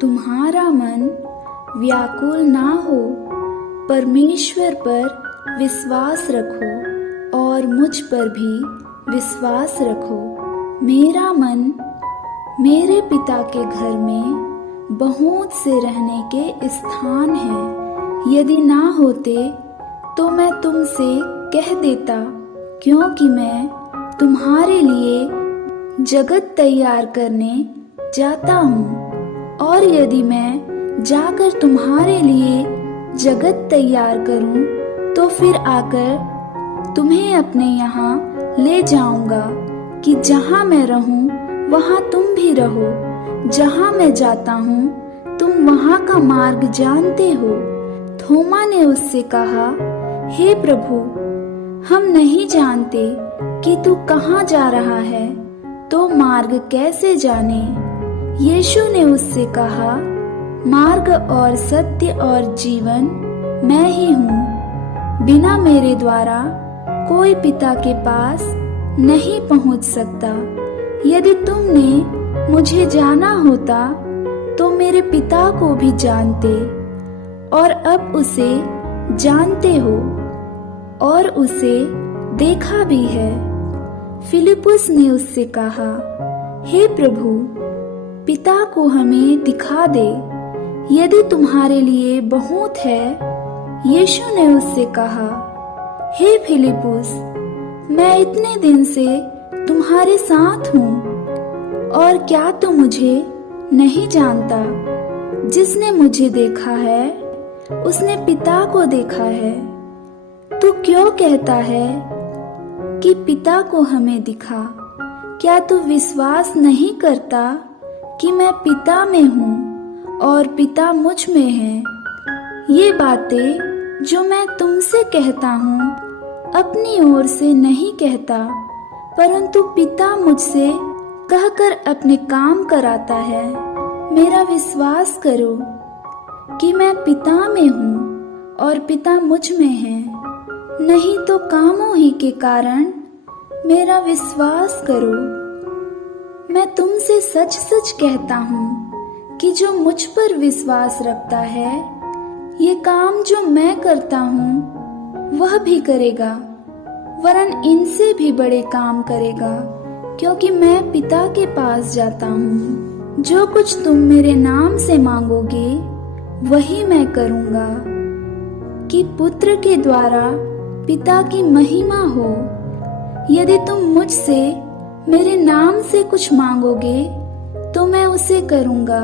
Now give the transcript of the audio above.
तुम्हारा मन व्याकुल ना हो, परमेश्वर पर विश्वास रखो और मुझ पर भी विश्वास रखो। मेरा मन मेरे पिता के घर में बहुत से रहने के स्थान हैं। यदि ना होते तो मैं तुमसे कह देता, क्योंकि मैं तुम्हारे लिए जगत तैयार करने जाता हूँ। और यदि मैं जाकर तुम्हारे लिए जगत तैयार करूँ तो फिर आकर तुम्हें अपने यहाँ ले जाऊंगा कि जहाँ मैं रहूँ वहाँ तुम भी रहो। जहाँ मैं जाता हूँ तुम वहाँ का मार्ग जानते हो। थोमा ने उससे कहा, हे प्रभु, हम नहीं जानते कि तू कहाँ जा रहा है, तो मार्ग कैसे जाने? यीशु ने उससे कहा, मार्ग और सत्य और जीवन मैं ही हूँ। बिना मेरे द्वारा कोई पिता के पास नहीं पहुँच सकता। यदि तुमने मुझे जाना होता तो मेरे पिता को भी जानते और अब उसे जानते हो और उसे देखा भी है। फिलिप्पुस ने उससे कहा, हे प्रभु, पिता को हमें दिखा दे, यदि तुम्हारे लिए बहुत है। यीशु ने उससे कहा, हे फिलिप्पुस, मैं इतने दिन से तुम्हारे साथ हूँ और क्या तू मुझे नहीं जानता? जिसने मुझे देखा है उसने पिता को देखा है। तू क्यों कहता है कि पिता को हमें दिखा? क्या तू विश्वास नहीं करता कि मैं पिता में हूँ और पिता मुझ में है? ये बातें जो मैं तुमसे कहता हूँ अपनी ओर से नहीं कहता, परंतु पिता मुझसे कहकर अपने काम कराता है। मेरा विश्वास करो कि मैं पिता में हूँ और पिता मुझ में है, नहीं तो कामों ही के कारण मेरा विश्वास करो। मैं तुमसे सच सच कहता हूँ कि जो मुझ पर विश्वास रखता है, ये काम जो मैं करता हूँ वह भी करेगा, वरन इनसे भी बड़े काम करेगा, क्योंकि मैं पिता के पास जाता हूँ। जो कुछ तुम मेरे नाम से मांगोगे वही मैं करूँगा, कि पुत्र के द्वारा पिता की महिमा हो। यदि तुम मुझसे मेरे नाम से कुछ मांगोगे तो मैं उसे करूँगा।